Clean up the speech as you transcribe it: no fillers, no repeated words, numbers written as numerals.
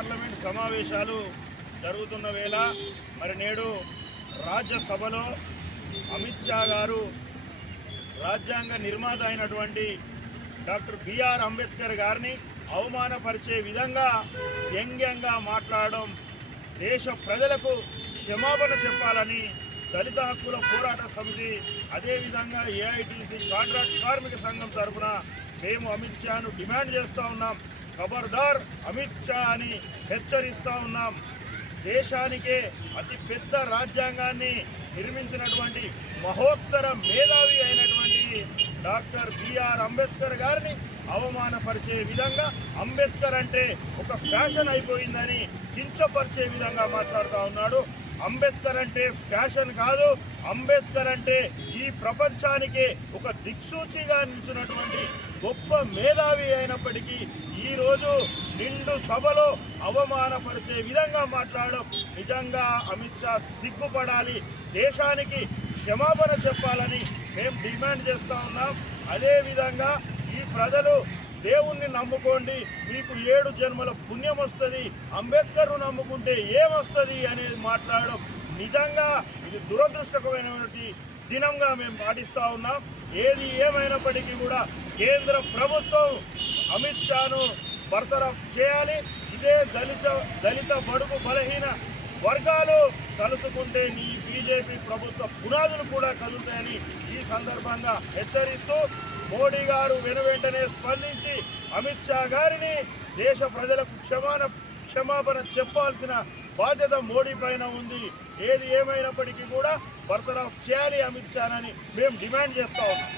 Parliament సమావేశాలు జరుగుతున్న వేళ మరి నేడు రాజ్యసభలో అమిత్ షా గారు రాజ్యాంగ నిర్మాత అయినటువంటి డాక్టర్ బిఆర్ అంబేద్కర్ గారిని అవమానపరిచే విధంగా వ్యంగ్యంగా మాట్లాడడం, దేశ ప్రజలకు క్షమాపణ చెప్పాలని దళిత హక్కుల పోరాట సమితి అదేవిధంగా ఏఐటీసీ కాంట్రాక్ట్ కార్మిక సంఘం తరఫున మేము అమిత్ షాను డిమాండ్ చేస్తూ ఉన్నాం. ఖబర్దార్ అమిత్ షా అని హెచ్చరిస్తూ ఉన్నాం. దేశానికే అతి పెద్ద రాజ్యాంగాన్ని నిర్మించినటువంటి మహోత్తర మేధావి అయినటువంటి డాక్టర్ బిఆర్ అంబేద్కర్ గారిని అవమానపరిచే విధంగా, అంబేద్కర్ అంటే ఒక ఫ్యాషన్ అయిపోయిందని కించపరిచే విధంగా మాట్లాడుతూ ఉన్నాడు. అంబేద్కర్ అంటే ఫ్యాషన్ కాదు, అంబేద్కర్ అంటే ఈ ప్రపంచానికే ఒక దిక్సూచిగా నిలిచినటువంటి గొప్ప మేధావి అయినప్పటికీ ఈరోజు నిండు సభలో అవమానపరిచే విధంగా మాట్లాడడం నిజంగా అమిత్ షా సిగ్గుపడాలి, దేశానికి క్షమాపణ చెప్పాలని మేము డిమాండ్ చేస్తూ ఉన్నాం. అదేవిధంగా ఈ ప్రజలు దేవుణ్ణి నమ్ముకోండి, మీకు 7 జన్మల పుణ్యం వస్తుంది, అంబేద్కర్ను నమ్ముకుంటే ఏమొస్తుంది అనేది మాట్లాడడం నిజంగా ఇది దురదృష్టకరమైనటువంటి దినంగా మేము పాటిస్తూ ఉన్నాం. ఏది ఏమైనప్పటికీ కూడా కేంద్ర ప్రభుత్వం అమిత్ షాను బర్తరఫ్ చేయాలి. ఇదే దళిత బడుగు బలహీన వర్గాలు కలుసుకుంటే నీ బీజేపీ ప్రభుత్వ పునాదులు కూడా కదులుతాయని ఈ సందర్భంగా హెచ్చరిస్తూ మోడీ గారు వెనువెంటనే స్పందించి అమిత్ షా గారిని దేశ ప్రజలకు క్షమాపణ చెప్పాల్సిన బాధ్యత మోడీ పైన ఉంది. ఏది ఏమైనప్పటికీ కూడా బర్తరఫ్ చేయాలి అమిత్ షాని మేము డిమాండ్ చేస్తూ ఉన్నాం.